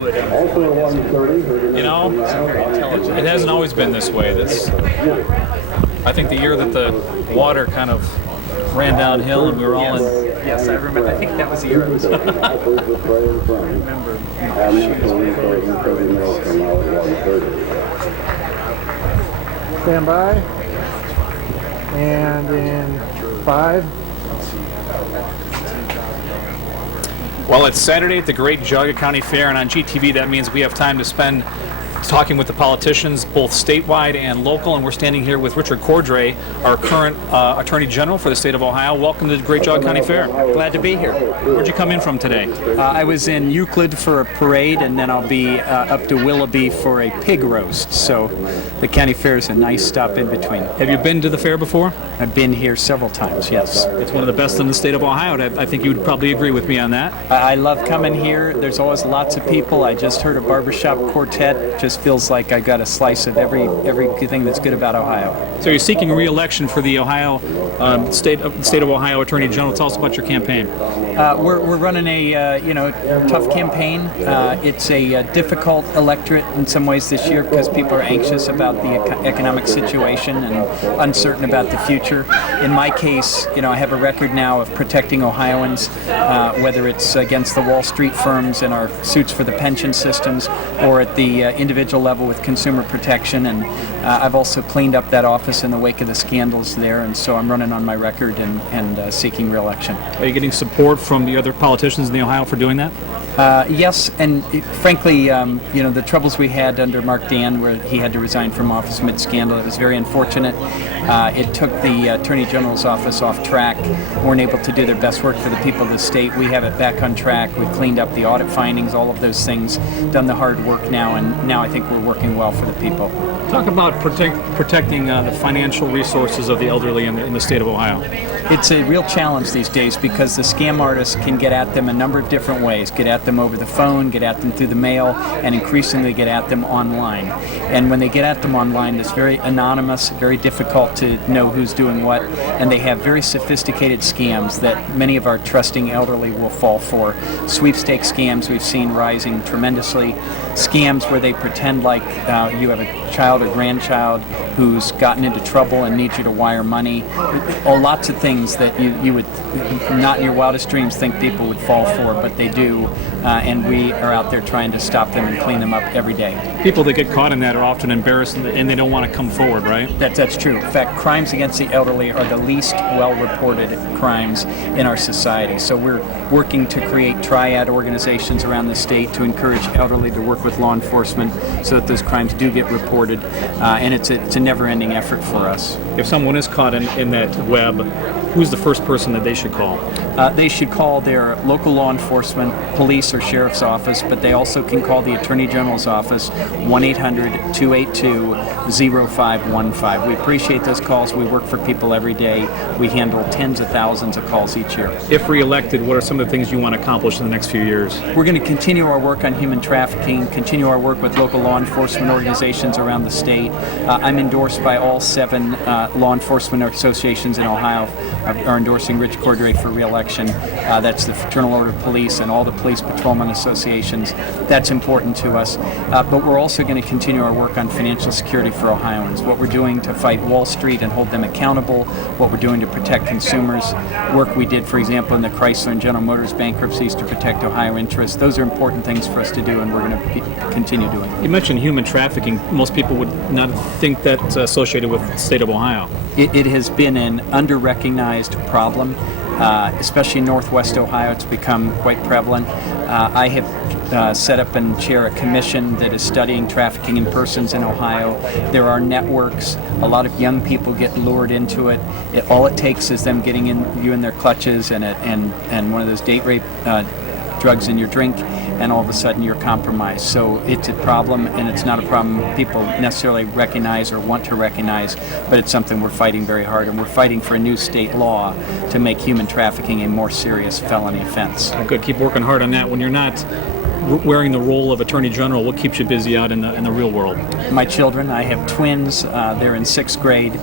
Also 130. You know, it hasn't always been this way. I think the year that the water kind of ran downhill and we were all in. Yes, I remember. I think that was the year I was. I remember. Stand by. And in 5. Well, it's Saturday at the Great Geauga County Fair, and on GTV that means we have time to spend talking with the politicians, both statewide and local, and we're standing here with Richard Cordray, our current Attorney General for the state of Ohio. Welcome to the Great Geauga County Fair. Glad to be here. Where'd you come in from today? I was in Euclid for a parade, and then I'll be up to Willoughby for a pig roast. So the county fair is a nice stop in between. Have you been to the fair before? I've been here several times, yes. It's one of the best in the state of Ohio. I think you would probably agree with me on that. I love coming here. There's always lots of people. I just heard a barbershop quartet. Just feels like I got a slice of everything that's good about Ohio. So you're seeking re-election for the Ohio state of Ohio Attorney General. Tell us about your campaign. We're running a tough campaign. It's a difficult electorate in some ways this year because people are anxious about the economic situation and uncertain about the future. In my case, I have a record now of protecting Ohioans, whether it's against the Wall Street firms and our suits for the pension systems, or at the individual level with consumer protection. And I've also cleaned up that office in the wake of the scandals there, and so I'm running on my record and seeking re-election. Are you getting support from the other politicians in the Ohio for doing that? Yes, and frankly, the troubles we had under Mark Dan, where he had to resign from office mid-scandal, it was very unfortunate. It took the Attorney General's office off track, weren't able to do their best work for the people of the state. We have it back on track. We've cleaned up the audit findings, all of those things, done the hard work now, and now I think we're working well for the people. Talk about protecting the financial resources of the elderly in the state of Ohio. It's a real challenge these days because the scam artists can get at them a number of different ways. Get at them over the phone, get at them through the mail, and increasingly get at them online. And when they get at them online, it's very anonymous, very difficult to know who's doing what, and they have very sophisticated scams that many of our trusting elderly will fall for. Sweepstakes scams we've seen rising tremendously. Scams where they pretend like you have a child or grandchild who's gotten into trouble and needs you to wire money. Lots of things that you would not in your wildest dreams think people would fall for, but they do, and we are out there trying to stop them and clean them up every day. People that get caught in that are often embarrassed and they don't want to come forward, right? That's true. In fact, crimes against the elderly are the least well-reported crimes in our society. So we're working to create triad organizations around the state to encourage elderly to work with law enforcement so that those crimes do get reported, and it's a never-ending effort for us. If someone is caught in that web, who's the first person that they should call? They should call their local law enforcement, police or sheriff's office, but they also can call the Attorney General's office, 1-800-282-0515. We appreciate those calls. We work for people every day. We handle tens of thousands of calls each year. If re-elected, what are some of the things you want to accomplish in the next few years? We're going to continue our work on human trafficking, continue our work with local law enforcement organizations around the state. I'm endorsed by all 7 law enforcement associations in Ohio are endorsing Rich Cordray for re-election. That's the Fraternal Order of Police and all the police patrolman associations. That's important to us. But we're also going to continue our work on financial security for Ohioans. What we're doing to fight Wall Street and hold them accountable, what we're doing to protect consumers, work we did, for example, in the Chrysler and General Motors bankruptcies to protect Ohio interests. Those are important things for us to do, and we're going to continue doing. You mentioned human trafficking. Most people would not think that's associated with the state of Ohio. It has been an under-recognized problem. Especially in Northwest Ohio, it's become quite prevalent. I have set up and chair a commission that is studying trafficking in persons in Ohio. There are networks. A lot of young people get lured into it. All it takes is them getting you in their clutches and one of those date rape drugs in your drink, and all of a sudden you're compromised. So it's a problem, and it's not a problem people necessarily recognize or want to recognize, but it's something we're fighting very hard, and we're fighting for a new state law to make human trafficking a more serious felony offense. Good. Keep working hard on that. When you're not wearing the role of Attorney General, what keeps you busy out in the real world? My children. I have twins. They're in 6th grade.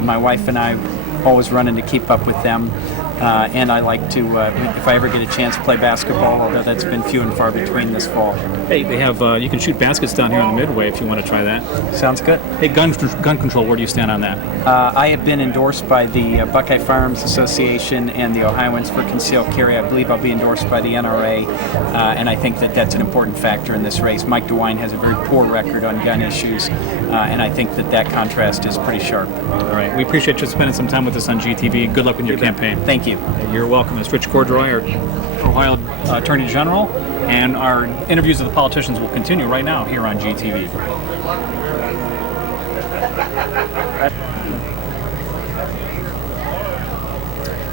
My wife and I always running to keep up with them. and I like to, if I ever get a chance, play basketball, although that's been few and far between this fall. Hey, they have you can shoot baskets down here in the Midway if you want to try that. Sounds good. Hey, gun control. Where do you stand on that? I have been endorsed by the Buckeye Firearms Association and the Ohioans for concealed carry. I believe I'll be endorsed by the NRA, and I think that that's an important factor in this race. Mike DeWine has a very poor record on gun issues, and I think that contrast is pretty sharp. All right. We appreciate you spending some time with us on GTV. Good luck with your campaign. Thank you. You're welcome. It's Rich Cordray, our Ohio Attorney General, and our interviews of the politicians will continue right now here on GTV.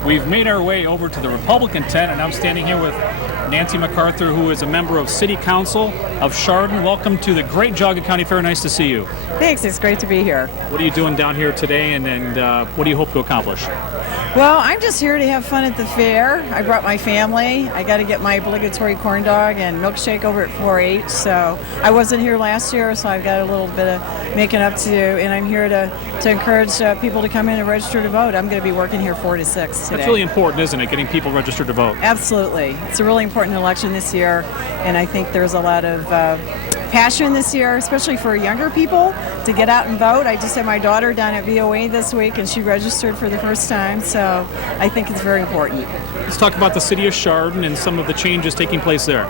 We've made our way over to the Republican tent, and I'm standing here with Nancy MacArthur, who is a member of City Council of Chardon. Welcome to the Great Geauga County Fair. Nice to see you. Thanks, it's great to be here. What are you doing down here today, and what do you hope to accomplish? Well, I'm just here to have fun at the fair. I brought my family. I got to get my obligatory corn dog and milkshake over at 4-H. So I wasn't here last year, so I've got a little bit of making up to do. And I'm here to encourage people to come in and register to vote. I'm going to be working here 4 to 6 today. That's really important, isn't it, getting people registered to vote? Absolutely. It's a really important election this year, and I think there's a lot of passion this year, especially for younger people, to get out and vote. I just had my daughter down at VOA this week, and she registered for the first time, so I think it's very important. Let's talk about the city of Chardon and some of the changes taking place there.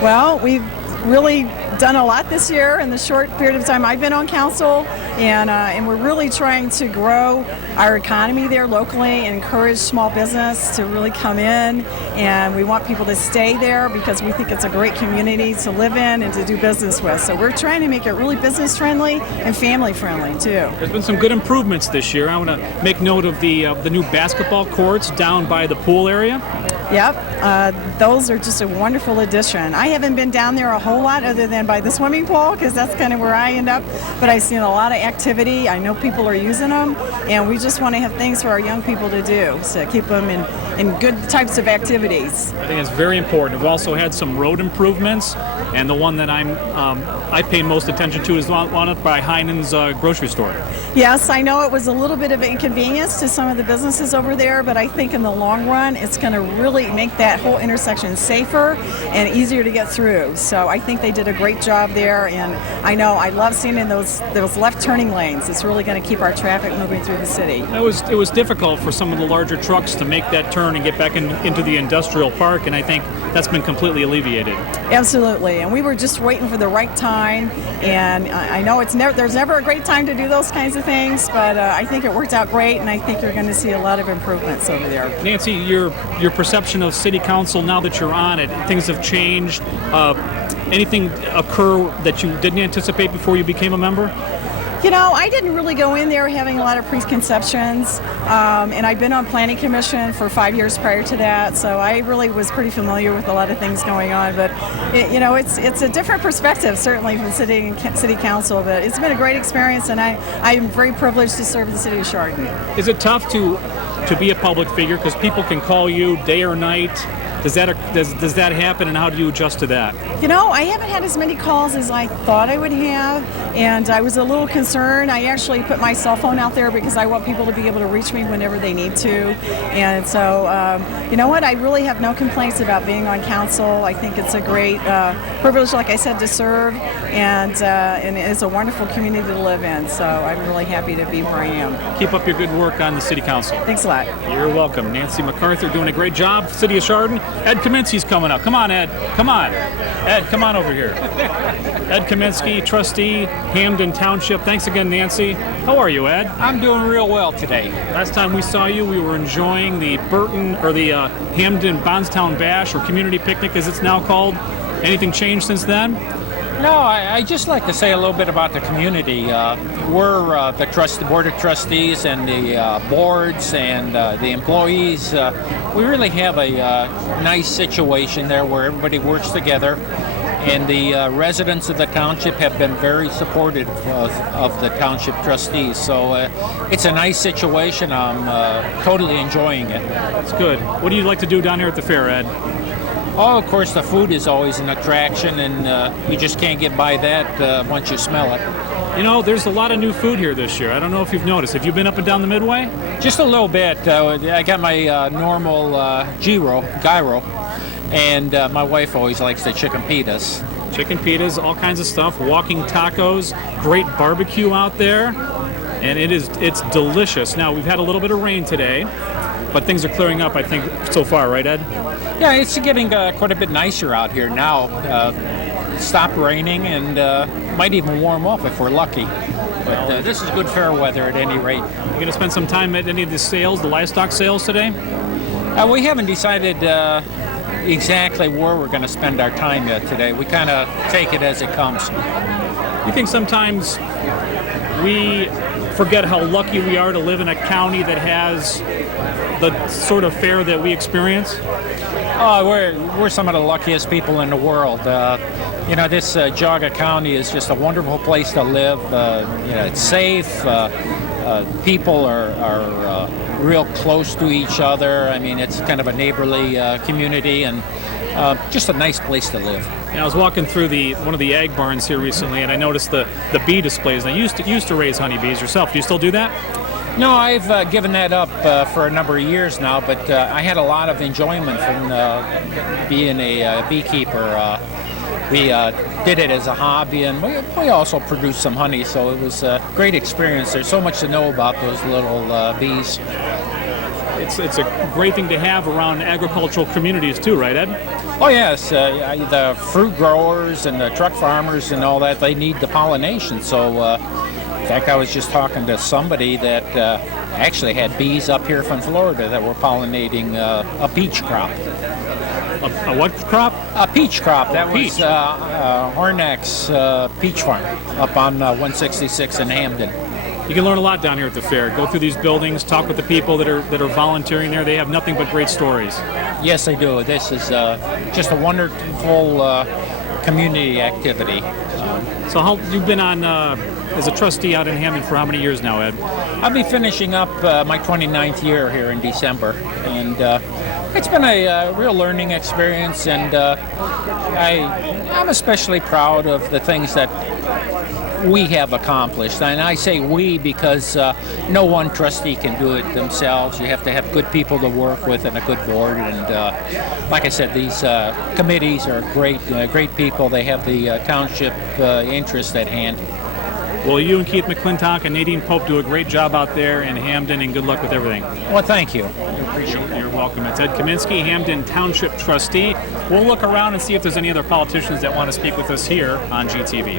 Well, we've really done a lot this year in the short period of time I've been on council, and we're really trying to grow our economy there locally and encourage small business to really come in, and we want people to stay there because we think it's a great community to live in and to do business with. So we're trying to make it really business friendly and family friendly too. There's been some good improvements this year. I want to make note of the new basketball courts down by the pool area. Yep, those are just a wonderful addition. I haven't been down there a whole lot other than by the swimming pool because that's kind of where I end up, but I've seen a lot of activity. I know people are using them, and we just want to have things for our young people to do, so keep them in good types of activities. I think it's very important. We've also had some road improvements, and the one that I pay most attention to is the one up by Heinen's grocery store. Yes, I know it was a little bit of an inconvenience to some of the businesses over there, but I think in the long run it's going to really make that whole intersection safer and easier to get through. So I think they did a great job there, and I know I love seeing in those left turning lanes. It's really going to keep our traffic moving through the city. It was difficult for some of the larger trucks to make that turn and get back into the industrial park, and I think that's been completely alleviated. Absolutely, and we were just waiting for the right time, and I know there's never a great time to do those kinds of things, but I think it worked out great, and I think you're going to see a lot of improvements over there. Nancy, your perception of city council now that you're on it, things have changed. Anything occur that you didn't anticipate before you became a member? You know, I didn't really go in there having a lot of preconceptions, and I'd been on Planning Commission for 5 years prior to that, so I really was pretty familiar with a lot of things going on. But it's a different perspective, certainly from city council. But it's been a great experience, and I'm very privileged to serve the city of Chardon. Is it tough to be a public figure because people can call you day or night? Does that happen, and how do you adjust to that? You know, I haven't had as many calls as I thought I would have, and I was a little concerned. I actually put my cell phone out there because I want people to be able to reach me whenever they need to. And so, you know what? I really have no complaints about being on council. I think it's a great privilege, like I said, to serve, and it's a wonderful community to live in. So I'm really happy to be where I am. Keep up your good work on the city council. Thanks a lot. You're welcome. Nancy MacArthur doing a great job. City of Chardon. Ed Kaminsky's coming up. Come on, Ed. Come on. Ed, come on over here. Ed Kaminsky, trustee, Hampden Township. Thanks again, Nancy. How are you, Ed? I'm doing real well today. Last time we saw you, we were enjoying the Hampden Bondstown Bash, or community picnic as it's now called. Anything changed since then? No, I just like to say a little bit about the community. We're the board of trustees and the boards and the employees. We really have a nice situation there where everybody works together. And the residents of the township have been very supportive of the township trustees. So it's a nice situation. I'm totally enjoying it. That's good. What do you like to do down here at the fair, Ed? Oh, of course, the food is always an attraction, and you just can't get by that once you smell it. You know, there's a lot of new food here this year. I don't know if you've noticed. Have you been up and down the Midway? Just a little bit. I got my normal gyro, and my wife always likes the chicken pitas. Chicken pitas, all kinds of stuff, walking tacos, great barbecue out there, and it's delicious. Now, we've had a little bit of rain today, but things are clearing up, I think, so far, right, Ed? Yeah, it's getting quite a bit nicer out here now. It stopped raining and might even warm up if we're lucky. But this is good fair weather at any rate. You going to spend some time at any of the sales, the livestock sales today? We haven't decided exactly where we're going to spend our time yet today. We kind of take it as it comes. You think sometimes we forget how lucky we are to live in a county that has the sort of fair that we experience? Oh, we're some of the luckiest people in the world. This Geauga County is just a wonderful place to live. It's safe. People are real close to each other. I mean, it's kind of a neighborly community and just a nice place to live. And I was walking through one of the ag barns here recently, and I noticed the bee displays. And I used to raise honeybees yourself. Do you still do that? No, I've given that up for a number of years now, but I had a lot of enjoyment from being a beekeeper. We did it as a hobby, and we also produced some honey, so it was a great experience. There's so much to know about those little bees. It's a great thing to have around agricultural communities too, right, Ed? Oh yes, the fruit growers and the truck farmers and all that, they need the pollination. So in fact, I was just talking to somebody that actually had bees up here from Florida that were pollinating a peach crop. A what crop? A peach crop. That peach. was Hornack's peach farm up on 166 in Hamden. You can learn a lot down here at the fair. Go through these buildings, talk with the people that are volunteering there. They have nothing but great stories. Yes, they do. This is just a wonderful community activity. So you've been on as a trustee out in Hamden for how many years now, Ed? I'll be finishing up my 29th year here in December, and it's been a real learning experience, and I'm especially proud of the things that we have accomplished. And I say we because no one trustee can do it themselves. You have to have good people to work with and a good board. And like I said, these committees are great people. They have the township interest at hand. Well, you and Keith McClintock and Nadine Pope do a great job out there in Hamden, and good luck with everything. Well, thank you. I appreciate it. You're welcome. It's Ed Kaminsky, Hamden Township Trustee. We'll look around and see if there's any other politicians that want to speak with us here on GTV.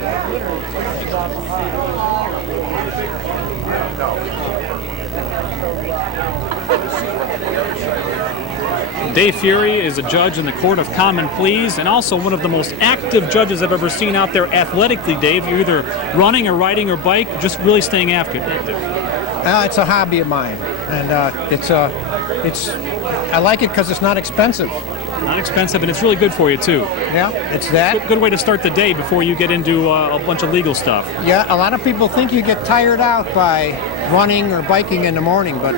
Dave Fury is a judge in the Court of Common Pleas and also one of the most active judges I've ever seen out there athletically, Dave. You're either running or riding or bike, just really staying active. It's a hobby of mine, and I like it because it's not expensive. Not expensive, and it's really good for you, too. Yeah, it's that. Good way to start the day before you get into a bunch of legal stuff. Yeah, a lot of people think you get tired out by running or biking in the morning, but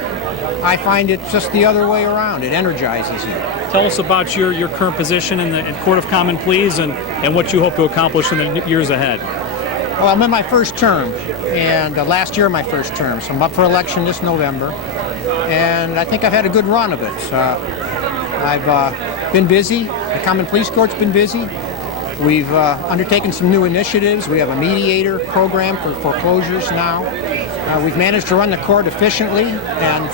I find it just the other way around. It energizes you. Tell us about your current position in the Court of Common Pleas and what you hope to accomplish in the years ahead. Well, I'm in my first term, and last year my first term, so I'm up for election this November, and I think I've had a good run of it. I've been busy. The Common Pleas Court's been busy. We've undertaken some new initiatives. We have a mediator program for foreclosures now. We've managed to run the court efficiently and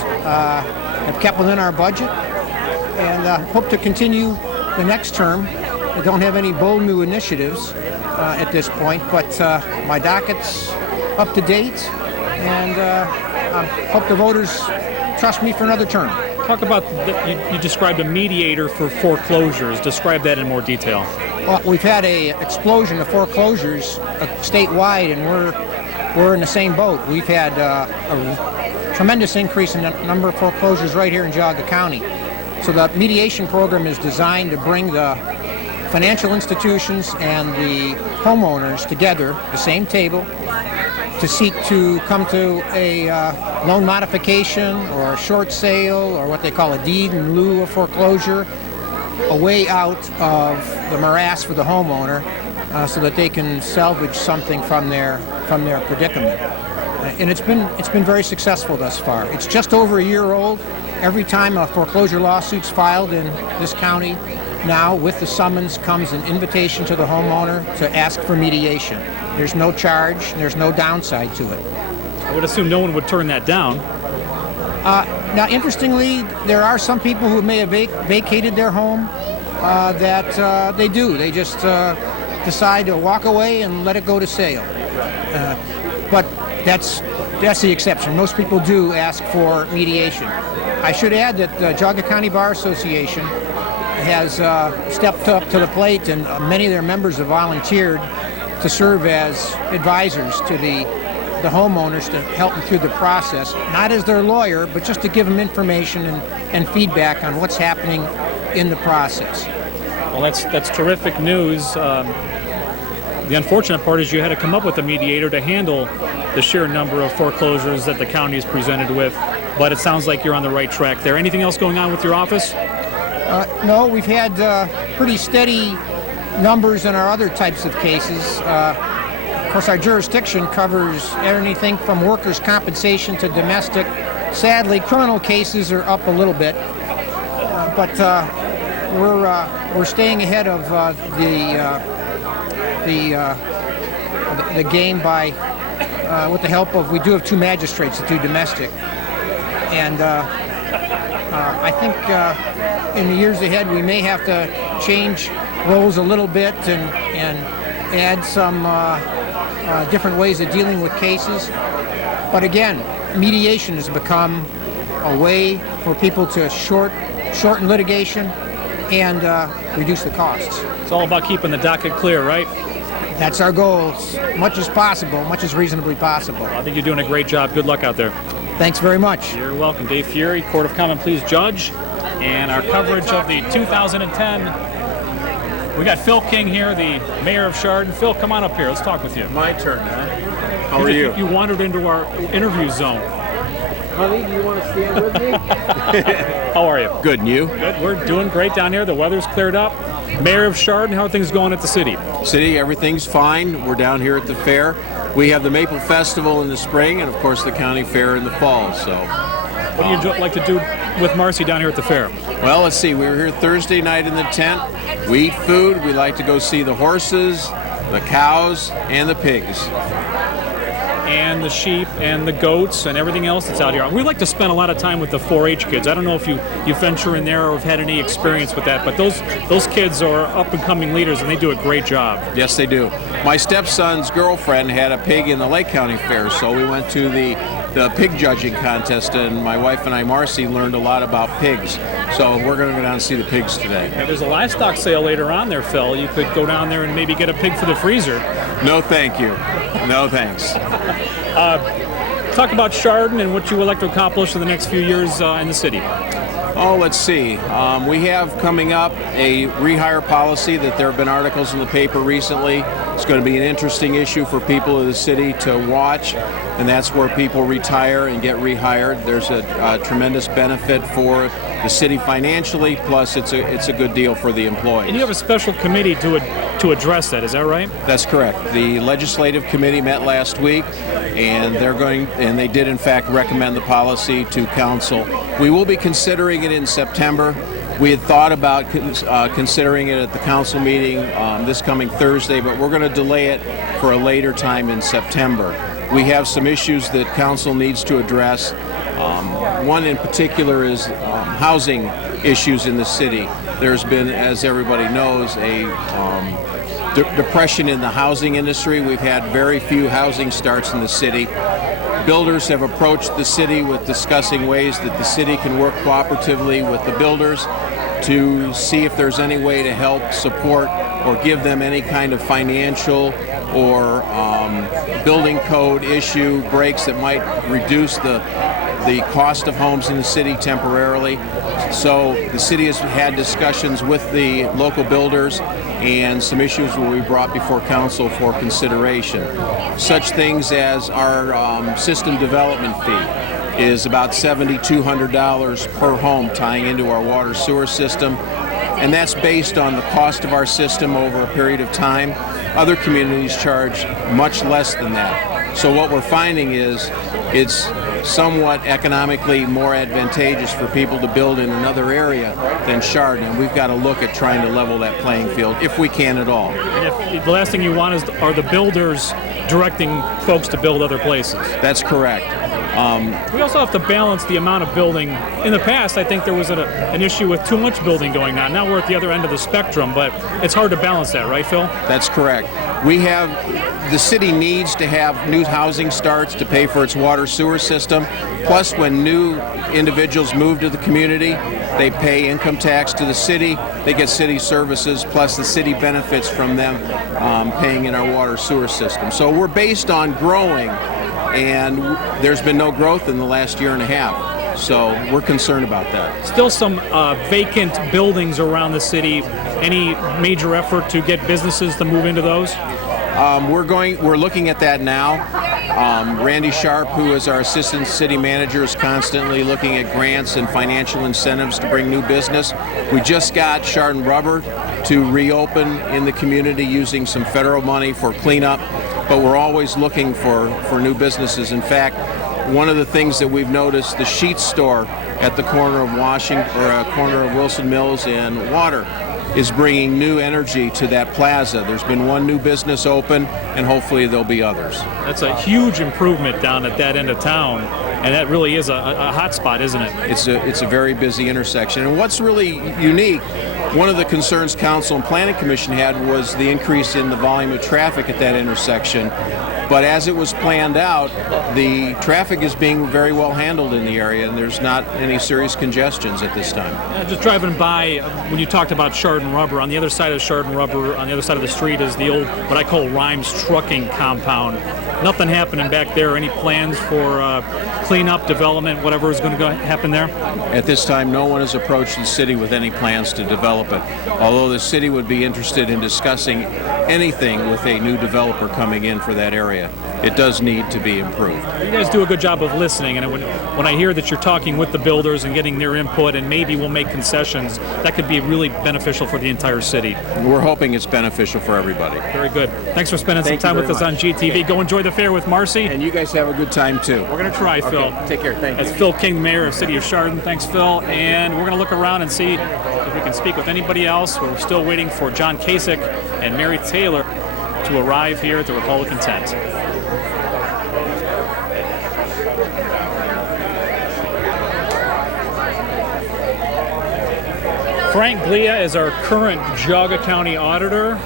have kept within our budget, and hope to continue the next term. I don't have any bold new initiatives at this point, but my docket's up to date, and I hope the voters trust me for another term. Talk about, you described a mediator for foreclosures. Describe that in more detail. Well, we've had an explosion of foreclosures statewide, and we're in the same boat. We've had a tremendous increase in the number of foreclosures right here in Geauga County. So the mediation program is designed to bring the financial institutions and the homeowners together at the same table to seek to come to a loan modification or a short sale or what they call a deed in lieu of foreclosure, a way out of the morass for the homeowner so that they can salvage something from their predicament. And it's been very successful thus far. It's just over a year old. Every time a foreclosure lawsuit's filed in this county, now with the summons comes an invitation to the homeowner to ask for mediation. There's no charge, there's no downside to it. I would assume no one would turn that down. Now, interestingly, there are some people who may have vacated their home that they do. They just decide to walk away and let it go to sale. But that's the exception. Most people do ask for mediation. I should add that the Geauga County Bar Association has stepped up to the plate, and many of their members have volunteered to serve as advisors to the homeowners to help them through the process, not as their lawyer, but just to give them information and feedback on what's happening in the process. Well, that's terrific news. The unfortunate part is you had to come up with a mediator to handle the sheer number of foreclosures that the county is presented with, but it sounds like you're on the right track there. Anything else going on with your office? No, we've had pretty steady numbers in our other types of cases. Of course, our jurisdiction covers anything from workers' compensation to domestic. Sadly, criminal cases are up a little bit, but we're staying ahead of the game by with the help of, we do have 2 magistrates that do domestic, and I think in the years ahead we may have to change roles a little bit and add some different ways of dealing with cases. But again, mediation has become a way for people to shorten litigation and reduce the costs. It's all about keeping the docket clear, right? That's our goal, as much as possible, much as reasonably possible. I think you're doing a great job. Good luck out there. Thanks very much. You're welcome. Dave Fieri, Court of Common Pleas judge, and our coverage of the 2010. We got Phil King here, the mayor of Chardon. Phil, come on up here. Let's talk with you. My turn, huh? How are you? You wandered into our interview zone. Honey, do you want to stand with me? How are you? Good, and you? Good. We're doing great down here. The weather's cleared up. Mayor of Chardon, how are things going at the city? City, everything's fine. We're down here at the fair. We have the Maple Festival in the spring and, of course, the county fair in the fall. So, what do you like to do with Marcy down here at the fair? Well, let's see. We were here Thursday night in the tent. We eat food. We like to go see the horses, the cows, and the pigs. And the sheep and the goats and everything else that's out here. We like to spend a lot of time with the 4-H kids. I don't know if you venture in there or have had any experience with that, but those kids are up-and-coming leaders, and they do a great job. Yes, they do. My stepson's girlfriend had a pig in the Lake County Fair, so we went to the pig judging contest, and my wife and I, Marcy, learned a lot about pigs. So we're going to go down and see the pigs today. Yeah, there's a livestock sale later on there, Phil. You could go down there and maybe get a pig for the freezer. No, thank you. No, thanks. Talk about Chardon and what you would like to accomplish in the next few years in the city. Oh, let's see. We have coming up a rehire policy that there have been articles in the paper recently. It's going to be an interesting issue for people of the city to watch, and that's where people retire and get rehired. There's a tremendous benefit for the city financially, plus it's a good deal for the employees. And you have a special committee to address that, is that right? That's correct. The legislative committee met last week, and they did in fact recommend the policy to council. We will be considering it in September. We had thought about considering it at the council meeting this coming Thursday, but we're going to delay it for a later time in September. We have some issues that council needs to address. One in particular is housing issues in the city. There's been, as everybody knows, a depression in the housing industry. We've had very few housing starts in the city. Builders have approached the city with discussing ways that the city can work cooperatively with the builders to see if there's any way to help support or give them any kind of financial or building code issue breaks that might reduce the cost of homes in the city temporarily. So the city has had discussions with the local builders, and some issues will be brought before council for consideration. Such things as our system development fee is about $7,200 per home tying into our water sewer system, and that's based on the cost of our system over a period of time. Other communities charge much less than that. So what we're finding is it's somewhat economically more advantageous for people to build in another area than Chardon. And we've got to look at trying to level that playing field if we can at all. And if the last thing you want are the builders directing folks to build other places. That's correct. We also have to balance the amount of building. In the past, I think there was an issue with too much building going on. Now we're at the other end of the spectrum, but it's hard to balance that, right, Phil? That's correct. The city needs to have new housing starts to pay for its water sewer system. Plus, when new individuals move to the community, they pay income tax to the city. They get city services, plus the city benefits from them paying in our water sewer system. So we're based on growing, and there's been no growth in the last year and a half. So we're concerned about that. Still some vacant buildings around the city. Any major effort to get businesses to move into those? We're looking at that now. Randy Sharp, who is our assistant city manager, is constantly looking at grants and financial incentives to bring new business. We just got Chardon Rubber to reopen in the community using some federal money for cleanup, but we're always looking for new businesses. In fact, one of the things that we've noticed, the Sheetz store at the corner of Wilson Mills and Water is bringing new energy to that plaza. There's been one new business open, and hopefully there'll be others. That's a huge improvement down at that end of town, and that really is a hot spot, isn't it? It's a very busy intersection. And what's really unique, one of the concerns Council and Planning Commission had was the increase in the volume of traffic at that intersection. But as it was planned out, the traffic is being very well handled in the area, and there's not any serious congestions at this time. Just driving by, when you talked about Chardon Rubber, on the other side of Chardon Rubber, on the other side of the street is the old, what I call Rhymes Trucking compound. Nothing happening back there. Any plans for cleanup, development, whatever is going to happen there? At this time, no one has approached the city with any plans to develop it, although the city would be interested in discussing anything with a new developer coming in for that area. It does need to be improved. You guys do a good job of listening, and when I hear that you're talking with the builders and getting their input, and maybe we'll make concessions, that could be really beneficial for the entire city. We're hoping it's beneficial for everybody. Very good. Thanks for spending some time with us on GTV. Go enjoy the fair with Marcy. And you guys have a good time, too. We're going to try, Phil. Take care. Thank you. That's Phil King, Mayor of City of Chardon. Thanks, Phil. And we're going to look around and see if we can speak with anybody else. We're still waiting for John Kasich and Mary Taylor to arrive here at the Republican tent. Frank Glia is our current Geauga County Auditor.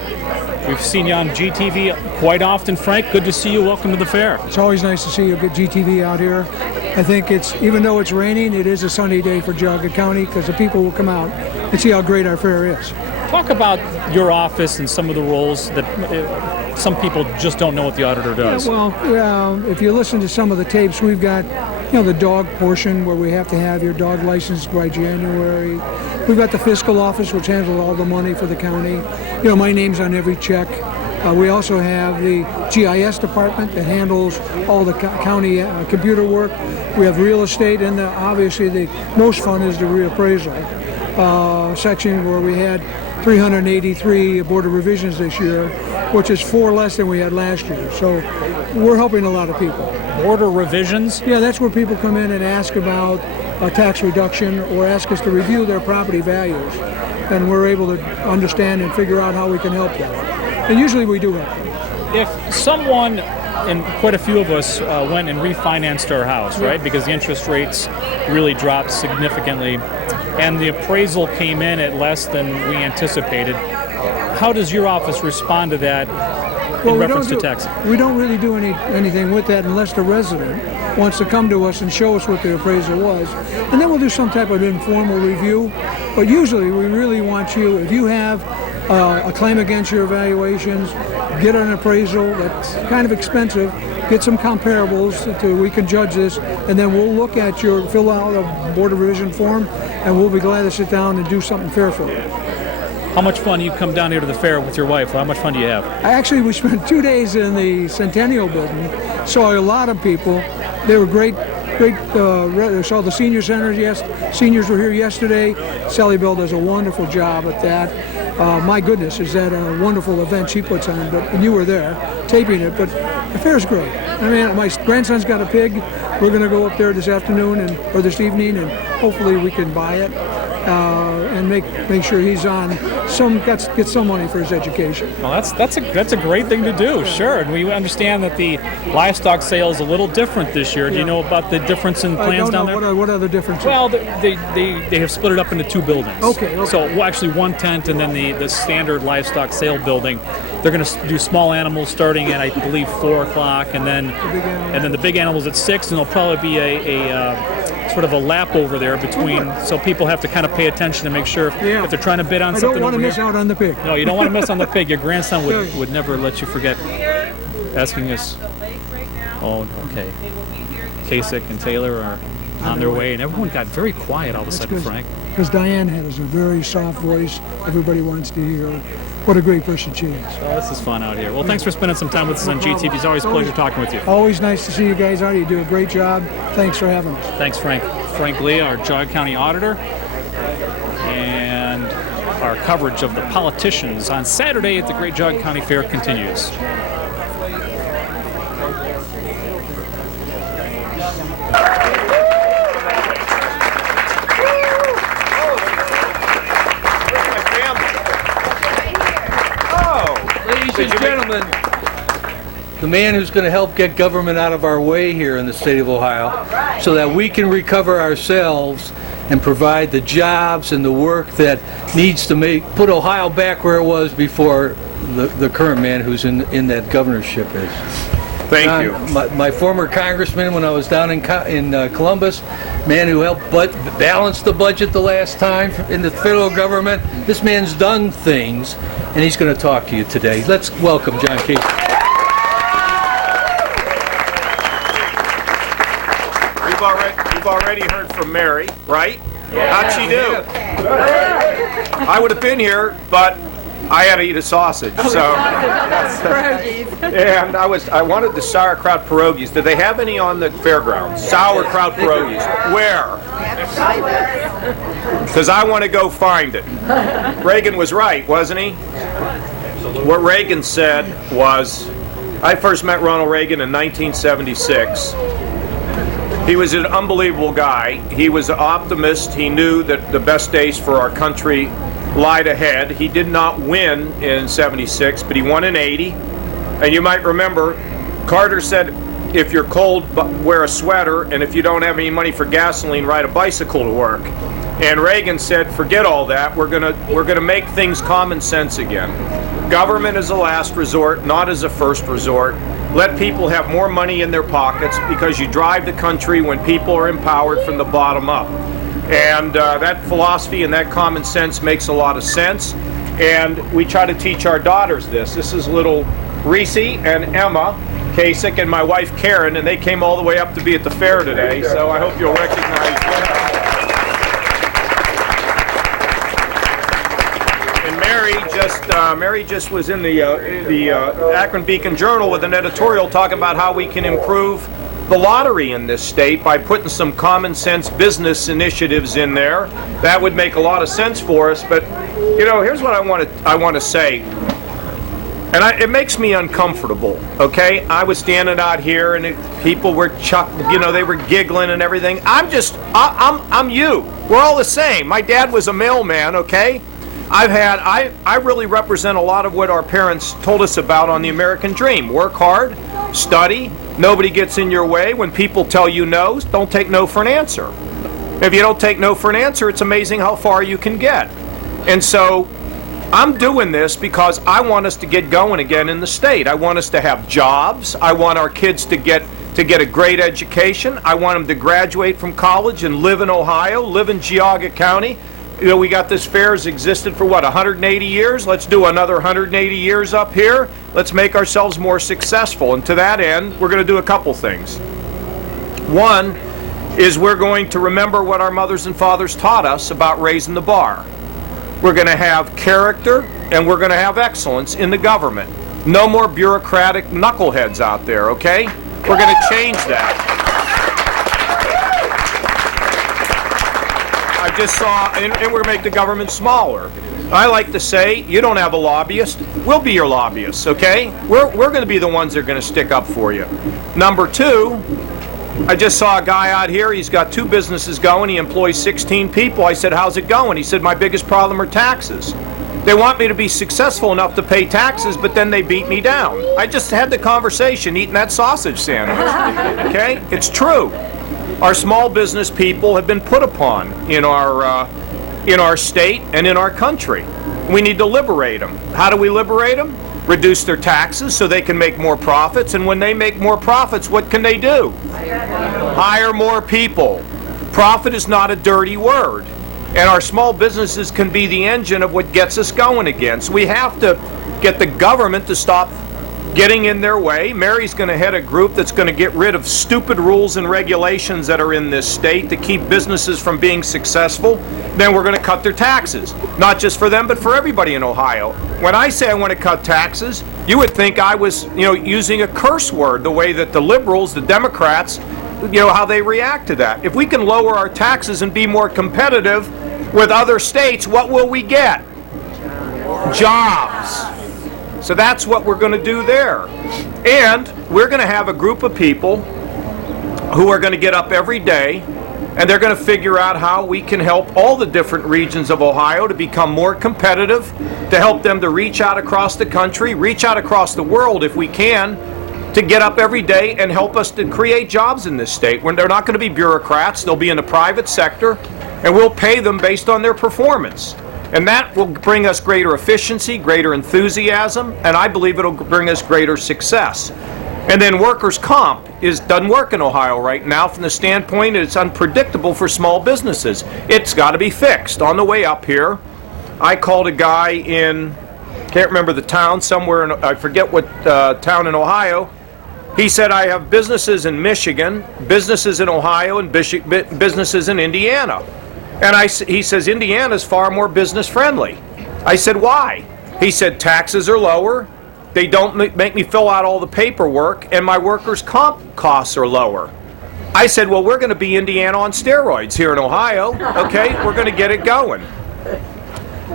We've seen you on GTV quite often. Frank, good to see you. Welcome to the fair. It's always nice to see you get GTV out here. I think even though it's raining, it is a sunny day for Geauga County because the people will come out and see how great our fair is. Talk about your office and some of the roles that some people just don't know what the auditor does. If you listen to some of the tapes, we've got the dog portion where we have to have your dog licensed by January. We've got the fiscal office, which handles all the money for the county. My name's on every check. We also have the GIS department that handles all the county computer work. We have real estate, and obviously the most fun is the reappraisal section where we had 383 Board of Revisions this year, which is 4 less than we had last year. So we're helping a lot of people. Board of Revisions? Yeah, that's where people come in and ask about a tax reduction or ask us to review their property values. And we're able to understand and figure out how we can help them. And usually we do help them. If someone, and quite a few of us, went and refinanced our house, right? Because the interest rates really dropped significantly, and the appraisal came in at less than we anticipated. How does your office respond to that in reference to tax? We don't really do anything with that unless the resident wants to come to us and show us what the appraisal was. And then we'll do some type of informal review. But usually we really want you, if you have a claim against your evaluations, get an appraisal that's kind of expensive, get some comparables we can judge this, and then we'll look at fill out a Board of Revision form, and we'll be glad to sit down and do something fair for you. How much fun you come down here to the fair with your wife? How much fun do you have? Actually, we spent 2 days in the Centennial Building, saw a lot of people. They were great. Saw the senior centers. Yes, seniors were here yesterday. Sally Bell does a wonderful job at that. my goodness, is that a wonderful event she puts on. And you were there taping it, but the fair's great. I mean, my grandson's got a pig. We're going to go up there this afternoon or this evening, and hopefully we can buy it and make sure he's on get some money for his education. Well, that's a great thing to do, sure. And we understand that the livestock sale is a little different this year. Do you know about the difference in plans down there? What are the differences? Well, they have split it up into 2 buildings. Okay. So actually one tent and then the standard livestock sale building. They're going to do small animals starting at, I believe, 4 o'clock, and then the big animals at 6, and there'll probably be a sort of a lap over there between, so people have to kind of pay attention to make sure if they're trying to bid on something. I don't want to miss out on the pig. No, you don't want to miss on the pig. Your grandson would never let you forget asking us. Oh, okay. Kasich and Taylor are on their way, and everyone got very quiet all of a sudden, Frank. Because Diane has a very soft voice. Everybody wants to hear her. What a great person she is. Well, this is fun out here. Well, thanks for spending some time with us on GTV. It's always a pleasure talking with you. Always nice to see you guys out. You do a great job. Thanks for having us. Thanks, Frank. Frank Lee, our Geauga County Auditor, and our coverage of the politicians on Saturday at the Great Geauga County Fair continues. Ladies and gentlemen, the man who's going to help get government out of our way here in the state of Ohio so that we can recover ourselves and provide the jobs and the work that needs to put Ohio back where it was before the current man who's in that governorship is. Thank you. My former congressman when I was down in Columbus, man who helped balance the budget the last time in the federal government. This man's done things, and he's going to talk to you today. Let's welcome John Kasich. You've already heard from Mary, right? How'd she do? I would have been here, but I had to eat a sausage. So, and I wanted the sauerkraut pierogies. Do they have any on the fairgrounds? Sauerkraut pierogies. Where? Because I want to go find it. Reagan was right, wasn't he? What Reagan said was, I first met Ronald Reagan in 1976. He was an unbelievable guy. He was an optimist. He knew that the best days for our country lied ahead. He did not win in 76, but he won in 80. And you might remember, Carter said, if you're cold, wear a sweater, and if you don't have any money for gasoline, ride a bicycle to work. And Reagan said, forget all that. We're gonna make things common sense again. Government is a last resort, not as a first resort. Let people have more money in their pockets because you drive the country when people are empowered from the bottom up. And that philosophy and that common sense makes a lot of sense. And we try to teach our daughters this. This is little Reese and Emma Kasich and my wife Karen, and they came all the way up to be at the fair today, so I hope you'll recognize them. And Mary just was in the Akron Beacon Journal with an editorial talking about how we can improve the lottery in this state by putting some common sense business initiatives in there. That would make a lot of sense for us. But you know, here's what I want to say, and it makes me uncomfortable. Okay, I was standing out here and people were they were giggling and everything. I'm you. We're all the same. My dad was a mailman. Okay. I really represent a lot of what our parents told us about on the American dream. Work hard, study, nobody gets in your way. When people tell you no, don't take no for an answer. If you don't take no for an answer, it's amazing how far you can get. And so I'm doing this because I want us to get going again in the state. I want us to have jobs. I want our kids to get a great education. I want them to graduate from college and live in Ohio, live in Geauga County. You know, we got this fair has existed for 180 years? Let's do another 180 years up here. Let's make ourselves more successful. And to that end, we're going to do a couple things. One is we're going to remember what our mothers and fathers taught us about raising the bar. We're going to have character and we're going to have excellence in the government. No more bureaucratic knuckleheads out there, okay? We're going to change that. I just saw, and we're going to make the government smaller. I like to say, you don't have a lobbyist, we'll be your lobbyists, okay? We're going to be the ones that are going to stick up for you. Number two, I just saw a guy out here, he's got 2 businesses going, he employs 16 people. I said, how's it going? He said, my biggest problem are taxes. They want me to be successful enough to pay taxes, but then they beat me down. I just had the conversation eating that sausage sandwich, okay? It's true. Our small business people have been put upon in our state and in our country. We need to liberate them. How do we liberate them? Reduce their taxes so they can make more profits, and when they make more profits, what can they do? Hire more people. Profit is not a dirty word, and our small businesses can be the engine of what gets us going again. So we have to get the government to stop getting in their way. Mary's going to head a group that's going to get rid of stupid rules and regulations that are in this state to keep businesses from being successful. Then we're going to cut their taxes, not just for them, but for everybody in Ohio. When I say I want to cut taxes, you would think I was, using a curse word, the way that the liberals, the Democrats, how they react to that. If we can lower our taxes and be more competitive with other states, what will we get? Jobs. So that's what we're going to do there. And we're going to have a group of people who are going to get up every day, and they're going to figure out how we can help all the different regions of Ohio to become more competitive, to help them to reach out across the country, reach out across the world if we can, to get up every day and help us to create jobs in this state. When they're not going to be bureaucrats, they'll be in the private sector, and we'll pay them based on their performance. And that will bring us greater efficiency, greater enthusiasm, and I believe it'll bring us greater success. And then workers' comp doesn't work in Ohio right now from the standpoint that it's unpredictable for small businesses. It's got to be fixed. On the way up here, I called a guy in, can't remember the town, somewhere in, I forget what town in Ohio. He said, I have businesses in Michigan, businesses in Ohio, and businesses in Indiana. And he says, Indiana's far more business friendly. I said, why? He said, taxes are lower, they don't make me fill out all the paperwork, and my workers' comp costs are lower. I said, well, we're going to be Indiana on steroids here in Ohio, okay? We're going to get it going.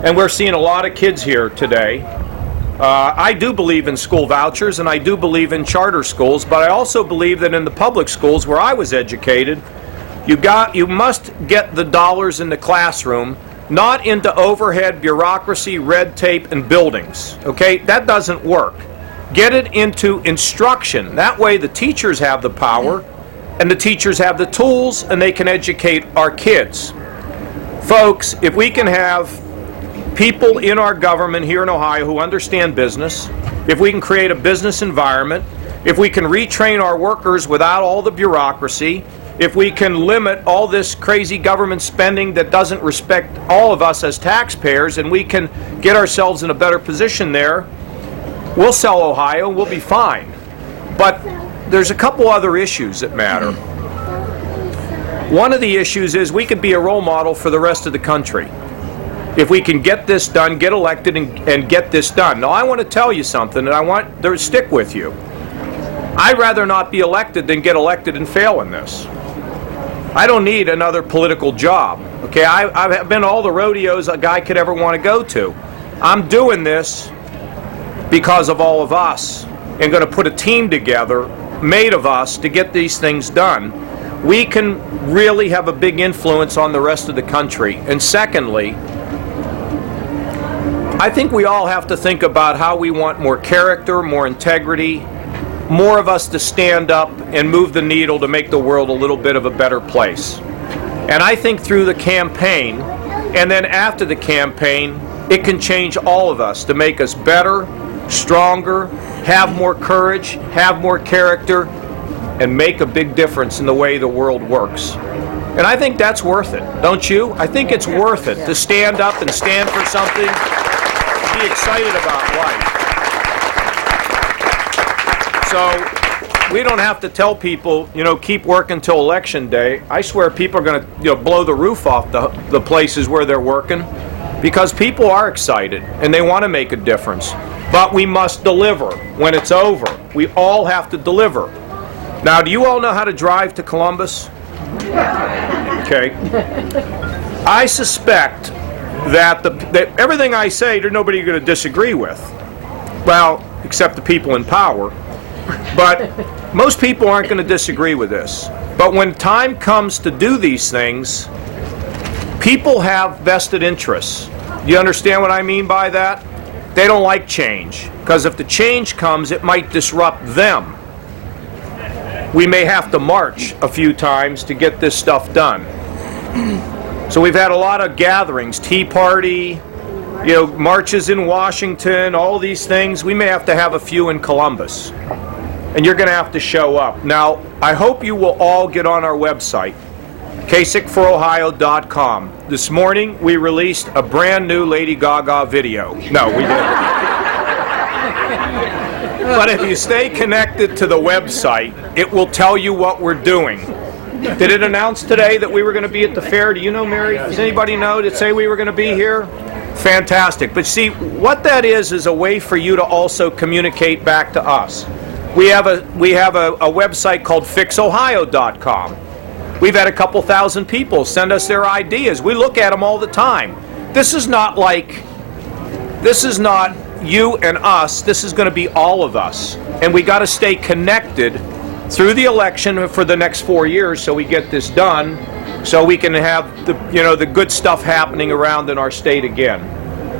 And we're seeing a lot of kids here today. I do believe in school vouchers, and I do believe in charter schools, but I also believe that in the public schools where I was educated, you must get the dollars in the classroom, not into overhead bureaucracy, red tape, and buildings. Okay? That doesn't work. Get it into instruction. That way the teachers have the power, and the teachers have the tools, and they can educate our kids. Folks, if we can have people in our government here in Ohio who understand business, if we can create a business environment, if we can retrain our workers without all the bureaucracy, if we can limit all this crazy government spending that doesn't respect all of us as taxpayers, and we can get ourselves in a better position there, we'll sell Ohio and we'll be fine. But there's a couple other issues that matter. One of the issues is we could be a role model for the rest of the country. If we can get this done, get elected, and get this done. Now, I want to tell you something, and I want to stick with you. I'd rather not be elected than get elected and fail in this. I don't need another political job. Okay, I've been to all the rodeos a guy could ever want to go to. I'm doing this because of all of us, and going to put a team together made of us to get these things done. We can really have a big influence on the rest of the country. And secondly, I think we all have to think about how we want more character, more integrity, more of us to stand up and move the needle to make the world a little bit of a better place. And I think through the campaign, and then after the campaign, it can change all of us to make us better, stronger, have more courage, have more character, and make a big difference in the way the world works. And I think that's worth it, don't you? I think it's worth it to stand up and stand for something, to be excited about life. So we don't have to tell people, keep working till election day. I swear people are going to, blow the roof off the places where they're working, because people are excited and they want to make a difference. But we must deliver when it's over. We all have to deliver. Now, do you all know how to drive to Columbus? Okay. I suspect that everything I say, there's nobody going to disagree with. Well, except the people in power. But most people aren't going to disagree with this. But when time comes to do these things, people have vested interests. You understand what I mean by that? They don't like change, because if the change comes, it might disrupt them. We may have to march a few times to get this stuff done. So we've had a lot of gatherings, Tea Party, marches in Washington, all these things. We may have to have a few in Columbus. And you're going to have to show up. Now, I hope you will all get on our website, KASICforohio.com. This morning, we released a brand new Lady Gaga video. No, we didn't. But if you stay connected to the website, it will tell you what we're doing. Did it announce today that we were going to be at the fair? Do you know, Mary? Does anybody know? Did it say we were going to be here? Fantastic. But see, what that is a way for you to also communicate back to us. We have a website called FixOhio.com. We've had a couple thousand people send us their ideas. We look at them all the time. This is not you and us. This is going to be all of us. And we got to stay connected through the election for the next 4 years so we get this done, so we can have the good stuff happening around in our state again.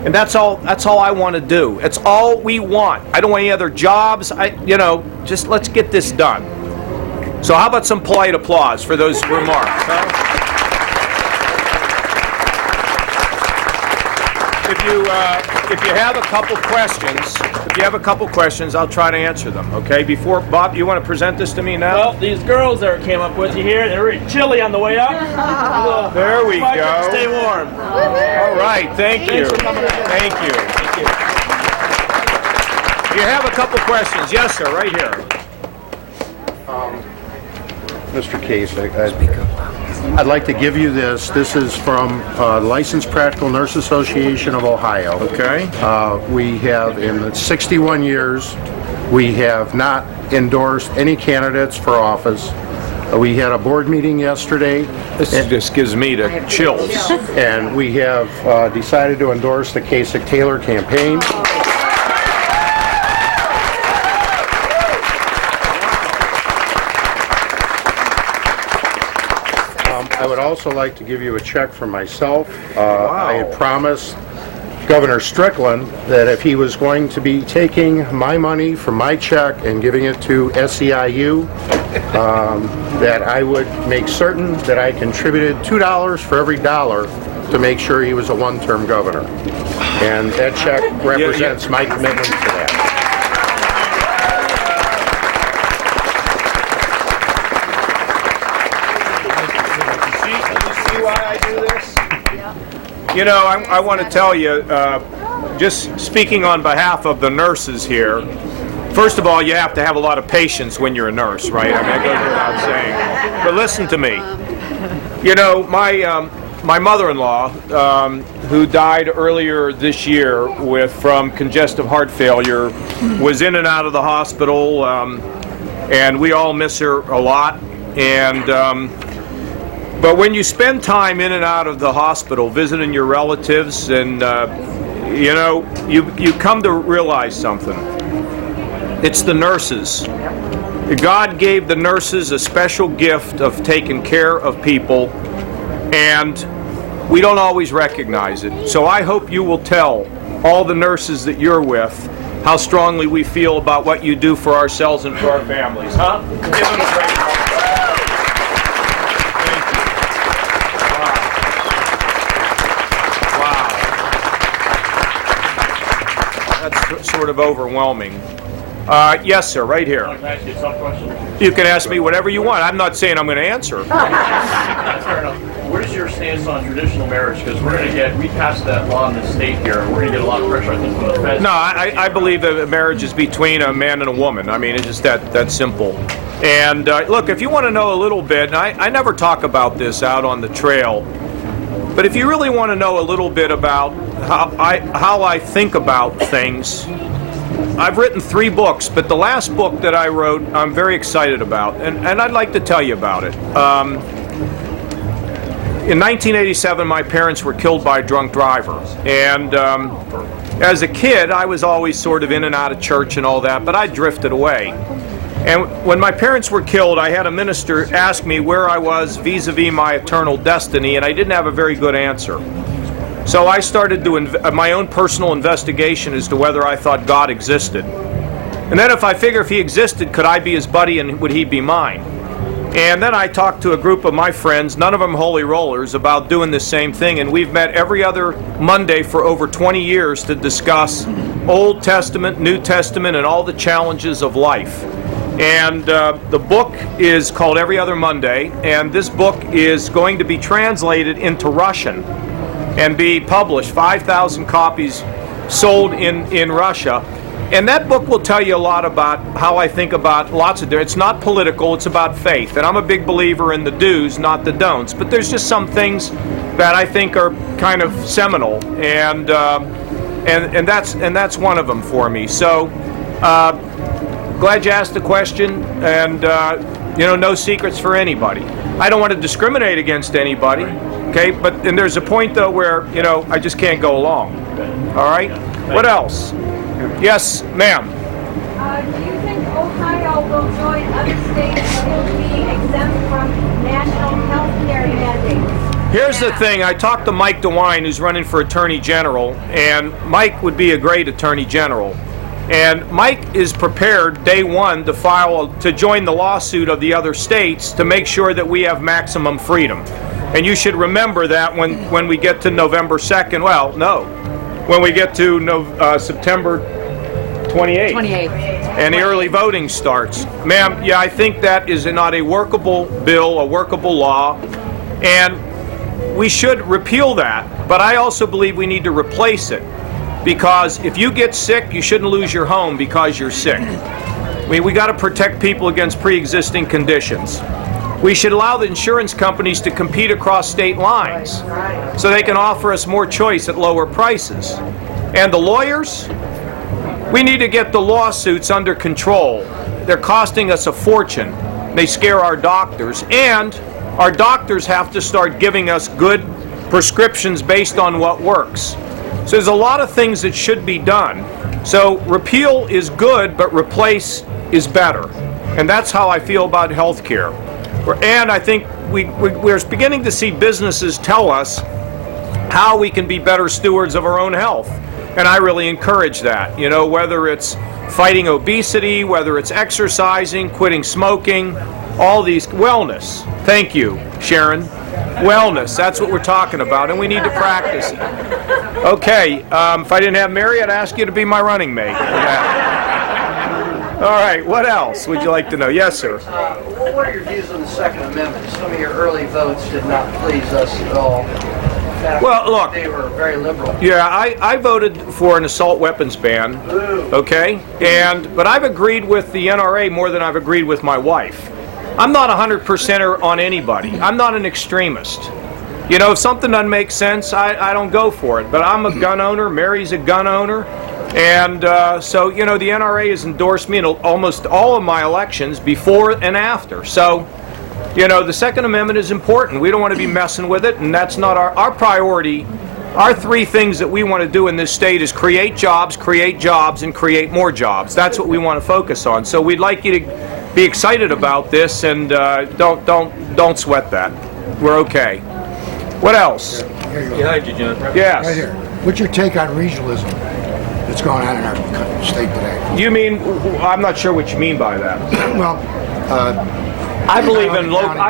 And that's all I want to do. It's all we want. I don't want any other jobs. Just let's get this done. So how about some polite applause for those remarks? Huh? If you have a couple questions, I'll try to answer them. Okay. Before Bob, you want to present this to me now? Well, these girls that came up with you here, they're really chilly on the way up. There we go. Stay warm. All right. Thank you. Thank you. You have a couple questions? Yes, sir. Right here. Mr. Kasich, I'd like to give you this. This is from Licensed Practical Nurse Association of Ohio. Okay. We have, in 61 years, we have not endorsed any candidates for office. We had a board meeting yesterday. This just gives me the chills. And we have decided to endorse the Kasich-Taylor campaign. I would also like to give you a check for myself. I had promised Governor Strickland that if he was going to be taking my money from my check and giving it to SEIU, that I would make certain that I contributed $2 for every dollar to make sure he was a one-term governor. And that check represents my commitment to that. I want to tell you, just speaking on behalf of the nurses here, first of all, you have to have a lot of patience when you're a nurse, right? I mean, that goes without saying. But listen to me. My mother-in-law, who died earlier this year from congestive heart failure, was in and out of the hospital, and we all miss her a lot. But when you spend time in and out of the hospital visiting your relatives, and you come to realize something. It's the nurses. God gave the nurses a special gift of taking care of people, and we don't always recognize it. So I hope you will tell all the nurses that you're with how strongly we feel about what you do for ourselves and for our families. Huh? Give them a great applause. Sort of overwhelming. Yes, sir, right here. Can I ask you a tough question? You can ask me whatever you want. I'm not saying I'm going to answer. That's fair enough. What is your stance on traditional marriage? Because we passed that law in the state here, and we're going to get a lot of pressure, I think, from the feds. No, I believe that marriage is between a man and a woman. I mean, it's just that simple. And look, if you want to know a little bit, and I never talk about this out on the trail, but if you really want to know a little bit about how I think about things, I've written 3 books, but the last book that I wrote, I'm very excited about, and I'd like to tell you about it. in 1987, my parents were killed by a drunk driver. And as a kid, I was always sort of in and out of church and all that, but I drifted away. And when my parents were killed, I had a minister ask me where I was vis-a-vis my eternal destiny, and I didn't have a very good answer. So I started doing my own personal investigation as to whether I thought God existed. And then if he existed, could I be his buddy and would he be mine? And then I talked to a group of my friends, none of them holy rollers, about doing the same thing. And we've met every other Monday for over 20 years to discuss Old Testament, New Testament, and all the challenges of life. And the book is called Every Other Monday, and this book is going to be translated into Russian and be published, 5,000 copies sold in Russia. And that book will tell you a lot about how I think about lots of different. It's not political, it's about faith. And I'm a big believer in the do's, not the don'ts. But there's just some things that I think are kind of seminal, and that's one of them for me. So glad you asked the question, and no secrets for anybody. I don't want to discriminate against anybody, okay? And there's a point though where I just can't go along. All right. What else? Yes, ma'am. Do you think Ohio will join other states in being exempt from national health care mandates? Here's the thing. I talked to Mike DeWine, who's running for Attorney General, and Mike would be a great Attorney General. And Mike is prepared day one to join the lawsuit of the other states to make sure that we have maximum freedom. And you should remember that when we get to November 2nd, when we get to September 28th. And the early voting starts. Ma'am, yeah, I think that is not a workable bill, a workable law, and we should repeal that. But I also believe we need to replace it, because if you get sick, you shouldn't lose your home because you're sick. We got to protect people against pre-existing conditions. We should allow the insurance companies to compete across state lines so they can offer us more choice at lower prices. And the lawyers, we need to get the lawsuits under control. They're costing us a fortune. They scare our doctors, and our doctors have to start giving us good prescriptions based on what works. So there's a lot of things that should be done. So repeal is good, but replace is better. And that's how I feel about health care. And I think we're beginning to see businesses tell us how we can be better stewards of our own health. And I really encourage that, whether it's fighting obesity, whether it's exercising, quitting smoking, all these, wellness. Thank you, Sharon. Wellness, that's what we're talking about, and we need to practice it. Okay, if I didn't have Mary, I'd ask you to be my running mate. Yeah. All right, what else would you like to know? Yes, sir. What are your views on the Second Amendment? Some of your early votes did not please us at all. In fact, well, look, they were very liberal. Yeah, I voted for an assault weapons ban, okay? But I've agreed with the NRA more than I've agreed with my wife. I'm not 100%er on anybody. I'm not an extremist. If something doesn't make sense, I don't go for it. But I'm a gun owner, Mary's a gun owner, and so, the NRA has endorsed me in almost all of my elections before and after. So, the Second Amendment is important. We don't want to be messing with it, and that's not our priority. Our three things that we want to do in this state is create jobs, and create more jobs. That's what we want to focus on. So we'd like you to be excited about this, and don't sweat that. We're okay. What else? Behind you, John. Yes. Right here. What's your take on regionalism that's going on in our state today? You mean? I'm not sure what you mean by that. Well, I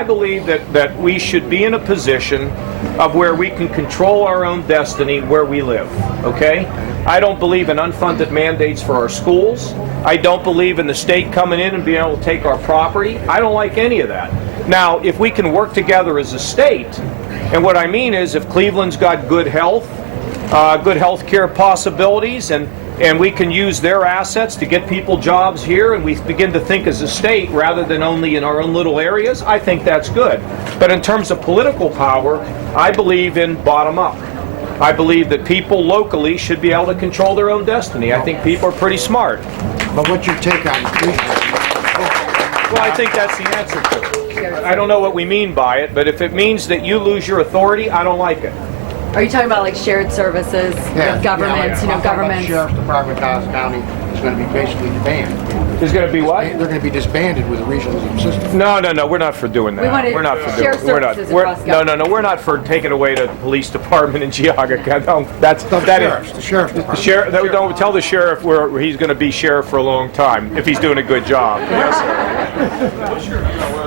believe that we should be in a position of where we can control our own destiny where we live. Okay? I don't believe in unfunded mandates for our schools. I don't believe in the state coming in and being able to take our property. I don't like any of that. Now, if we can work together as a state, and what I mean is if Cleveland's got good health care possibilities, and we can use their assets to get people jobs here, and we begin to think as a state rather than only in our own little areas, I think that's good. But in terms of political power, I believe in bottom up. I believe that people locally should be able to control their own destiny. I think people are pretty smart. But what's your take on regionalism? Well, I think that's the answer to it. I don't know what we mean by it, but if it means that you lose your authority, I don't like it. Are you talking about like shared services with governments, governments? The Sheriff's Department, Dallas County is going to be basically disbanded. There's going to be what? They're going to be disbanded with the regionalism system. No, we're not for doing that. We want we're not for share doing. We're not. services We're, across no, government. we're not for taking away the police department in Geauga. No, that's The Sheriff's the Department. sheriff. Don't tell the sheriff where he's going to be sheriff for a long time if he's doing a good job. Yes, sir.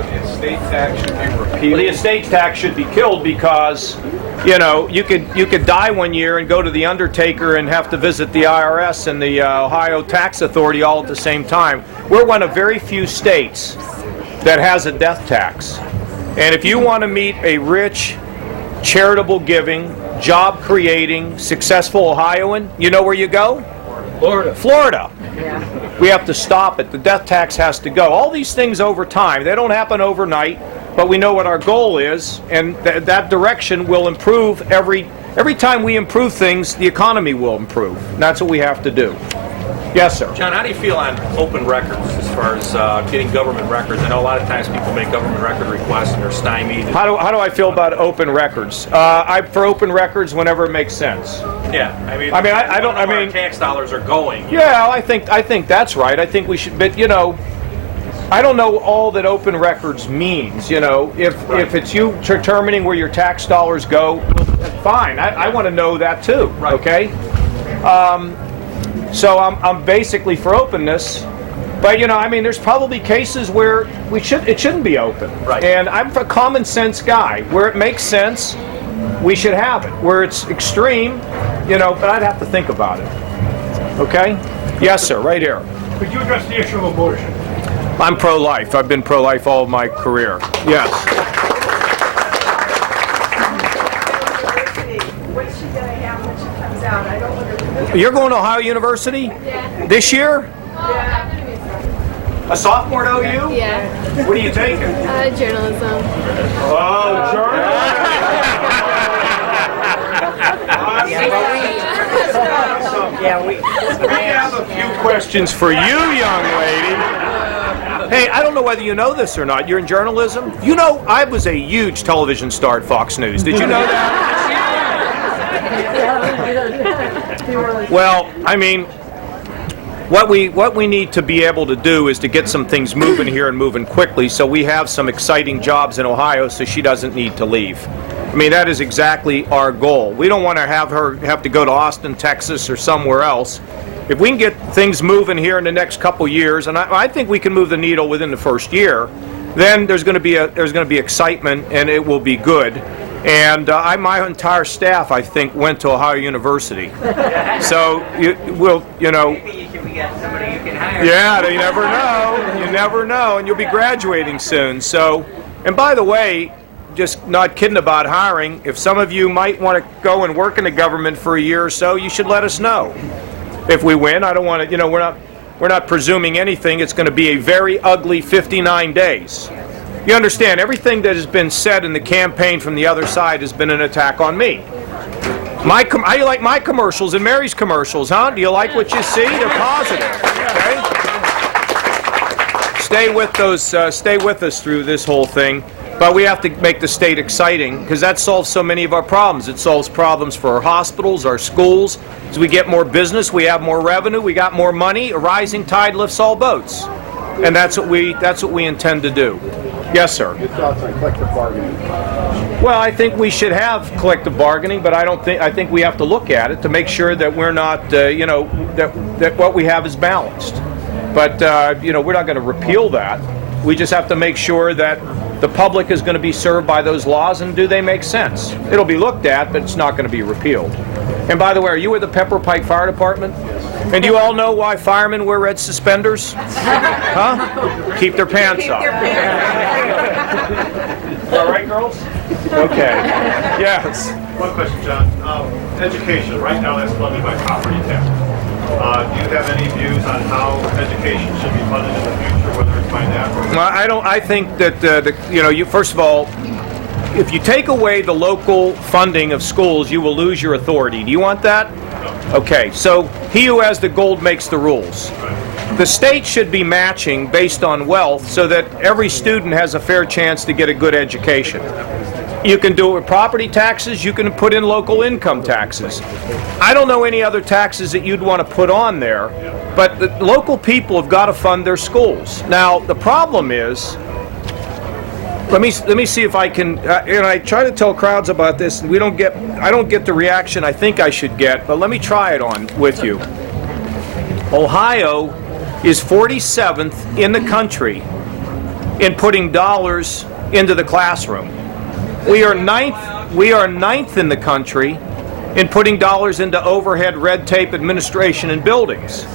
The estate tax should be repealed. The estate tax should be killed because, you could die one year and go to the undertaker and have to visit the IRS and the Ohio Tax Authority all at the same time. We're one of very few states that has a death tax. And if you want to meet a rich, charitable giving, job creating, successful Ohioan, you know where you go? Florida. Yeah. We have to stop it. The death tax has to go. All these things over time, they don't happen overnight, but we know what our goal is, and that direction will improve every time we improve things, the economy will improve. And that's what we have to do. Yes, sir. John, how do you feel on open records as far as getting government records? I know a lot of times people make government record requests and they're stymied. How do I feel about open records? I'm for open records whenever it makes sense. Yeah, I don't. Our tax dollars are going. Yeah, I think that's right. I think we should, but I don't know all that open records means. If it's you determining where your tax dollars go, fine. I want to know that too. Right. Okay. So I'm basically for openness, but there's probably cases where it shouldn't be open. Right. And I'm a common sense guy. Where it makes sense, we should have it. Where it's extreme, but I'd have to think about it. Okay? Yes, sir. Right here. Could you address the issue of abortion? I'm pro-life. I've been pro-life all of my career. Yes. What's she gonna have when she comes out? I don't want her to. You're going to Ohio University this year? A sophomore at OU? Yeah. What are you taking? Journalism. Oh, journalism. We have a few questions for you, young lady. Hey, I don't know whether you know this or not. You're in journalism? I was a huge television star at Fox News. Did you know that? Well, what we need to be able to do is to get some things moving here and moving quickly so we have some exciting jobs in Ohio so she doesn't need to leave. That is exactly our goal. We don't want to have her have to go to Austin, Texas or somewhere else. If we can get things moving here in the next couple years, and I think we can move the needle within the first year, then there's going to be excitement and it will be good. And my entire staff, I think, went to Ohio University. So Maybe you can get somebody you can hire. Yeah, you never know. You never know, and you'll be graduating soon. So, and by the way, just not kidding about hiring. If some of you might want to go and work in the government for a year or so, you should let us know. If we win, I don't want to. We're not presuming anything. It's going to be a very ugly 59 days. You understand, everything that has been said in the campaign from the other side has been an attack on me. How do you like my commercials and Mary's commercials, huh? Do you like what you see? They're positive. Okay? Stay with us through this whole thing. But we have to make the state exciting because that solves so many of our problems. It solves problems for our hospitals, our schools. As we get more business, we have more revenue, we got more money. A rising tide lifts all boats. And that's what we intend to do. Yes, sir. Your thoughts on collective bargaining? Well, I think we should have collective bargaining, but I think we have to look at it to make sure that we're not, that what we have is balanced. But we're not going to repeal that. We just have to make sure that the public is going to be served by those laws, and do they make sense? It'll be looked at, but it's not going to be repealed. And by the way, are you with the Pepper Pike Fire Department? Yes. And do you all know why firemen wear red suspenders? Huh? Keep their pants up. All right, girls? Okay. Yes. One question, John. Education, right now that's funded by property tax. Do you have any views on how education should be funded in the future, whether it's by that or... Well, I think that, first of all, if you take away the local funding of schools, you will lose your authority. Do you want that? No. Okay, so he who has the gold makes the rules. Right. The state should be matching based on wealth so that every student has a fair chance to get a good education. You can do it with property taxes, you can put in local income taxes. I don't know any other taxes that you'd want to put on there, but the local people have got to fund their schools. Now, the problem is, let me see if I can, and I try to tell crowds about this, and I don't get the reaction I think I should get, but let me try it on with you. Ohio is 47th in the country in putting dollars into the classroom. We are ninth in the country in putting dollars into overhead, red tape, administration, and buildings.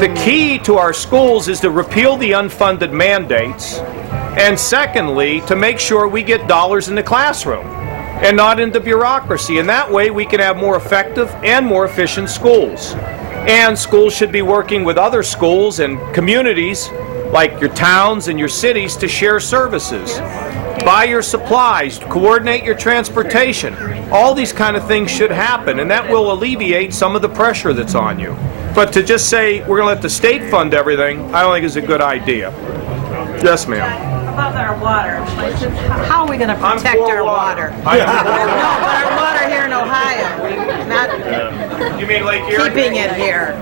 The key to our schools is to repeal the unfunded mandates, and secondly, to make sure we get dollars in the classroom and not into bureaucracy. And that way we can have more effective and more efficient schools. And schools should be working with other schools and communities like your towns and your cities to share services. Buy your supplies, coordinate your transportation. All these kind of things should happen, and that will alleviate some of the pressure that's on you. But to just say we're going to let the state fund everything, I don't think is a good idea. Yes, ma'am. About our water, how are we going to protect our water? No, but our water here in Ohio, not You mean Lake Erie? keeping it here.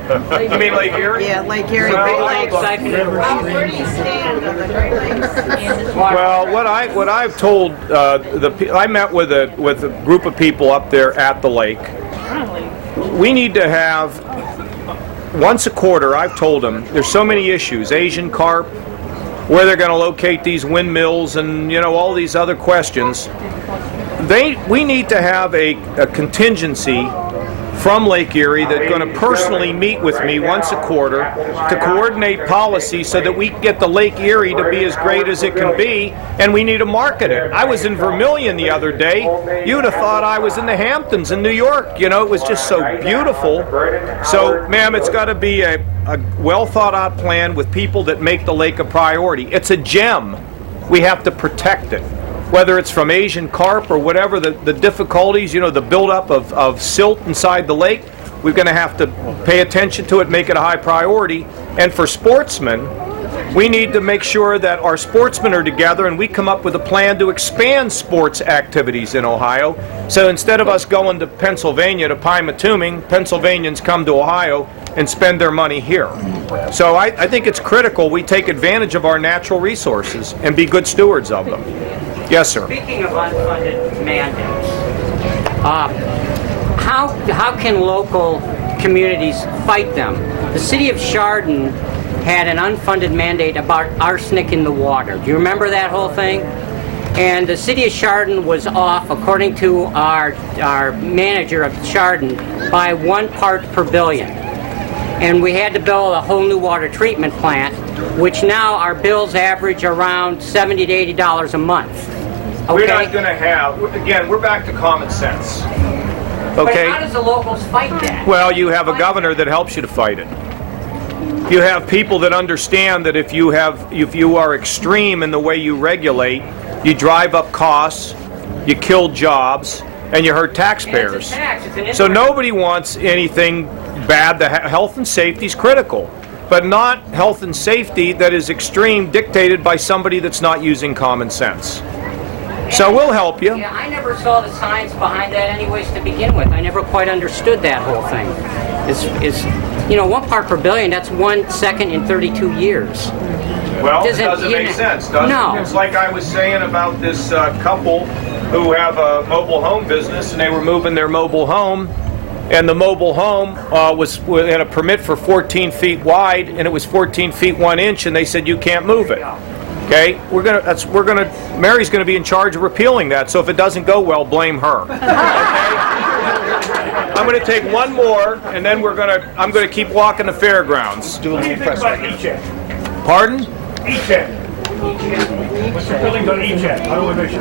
You mean Lake Erie? Yeah, Lake Erie, Great Lakes. Where do you stand on the Great Lakes? Well, what I've told I met with a group of people up there at the lake. We need to have once a quarter. I've told them there's so many issues: Asian carp, where they're going to locate these windmills, and all these other questions. We need to have a contingency from Lake Erie that's going to personally meet with me once a quarter to coordinate policy so that we get the Lake Erie to be as great as it can be, and we need to market it. I was in Vermilion the other day. You'd have thought I was in the Hamptons in New York. It was just so beautiful. So, ma'am, it's got to be a well thought out plan with people that make the lake a priority. It's a gem. We have to protect it. Whether it's from Asian carp or whatever the difficulties, the buildup of silt inside the lake, we're going to have to pay attention to it, make it a high priority. And for sportsmen, we need to make sure that our sportsmen are together and we come up with a plan to expand sports activities in Ohio. So instead of us going to Pennsylvania to Pymatuming, Pennsylvanians come to Ohio and spend their money here. So I think it's critical we take advantage of our natural resources and be good stewards of them. Yes, sir. Speaking of unfunded mandates, how can local communities fight them? The city of Chardon had an unfunded mandate about arsenic in the water. Do you remember that whole thing? And the city of Chardon was off, according to our manager of Chardon, by 1 part per billion. And we had to build a whole new water treatment plant, which now our bills average around $70 to $80 a month. Okay? We're not going to have, again, we're back to common sense. Okay? But how does the locals fight that? Well, you have a governor that helps you to fight it. You have people that understand that if you are extreme in the way you regulate, you drive up costs, you kill jobs, and you hurt taxpayers. So nobody wants anything bad. The health and safety is critical, but not health and safety that is extreme, dictated by somebody that's not using common sense. So we'll help you. Yeah, I never saw the science behind that anyways to begin with. I never quite understood that whole thing. It's 1 part per billion, that's 1 second in 32 years. Well, it doesn't make sense, does it? It's like I was saying about this couple who have a mobile home business, and they were moving their mobile home, and the mobile home had a permit for 14 feet wide, and it was 14 feet 1 inch, and they said you can't move it. Okay, Mary's gonna be in charge of repealing that. So if it doesn't go well, blame her. Okay? I'm gonna take one more, and then I'm gonna keep walking the fairgrounds. Do a little press. Pardon? E-check. What's your feelings on e-check? How do we make sure?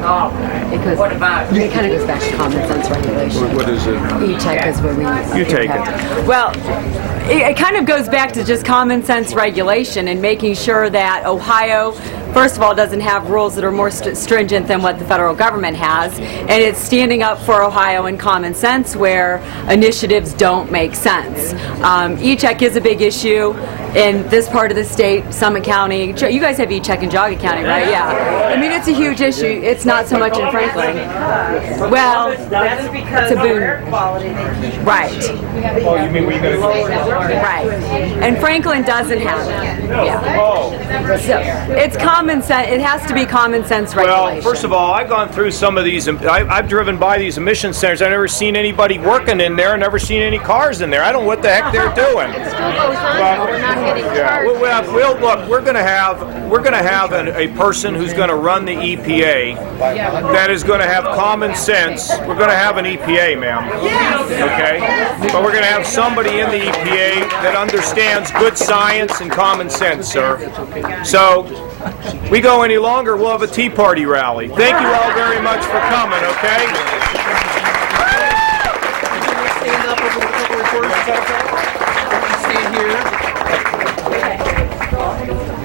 Because what about it kind of goes back to common sense regulation. What is it? E-check is where we. You take it. Well, it kind of goes back to just common sense regulation and making sure that Ohio, first of all, doesn't have rules that are more stringent than what the federal government has, and it's standing up for Ohio in common sense where initiatives don't make sense. E-check is a big issue. in this part of the state, Summit County. You guys have e-check in Geauga County, right? Yeah. I mean, it's a huge issue. It's not so much in Franklin. Well, That's because it's a boon. air quality they keep. Right. Oh, you mean we got to go? Right. And Franklin doesn't have it. Yeah. So it's common sense. It has to be common sense regulation. Well, first of all, I've gone through some of these. I've driven by these emission centers. I've never seen anybody working in there. I've never seen any cars in there. I don't know what the heck they're doing. We're not getting Yeah, charged. we'll look. We're going to have a person who's going to run the EPA that is going to have common sense. We're going to have an EPA, ma'am. Okay, but we're going to have somebody in the EPA that understands good science and common sense, sir. So, we go any longer, we'll have a Tea Party rally. Thank you all very much for coming. Okay.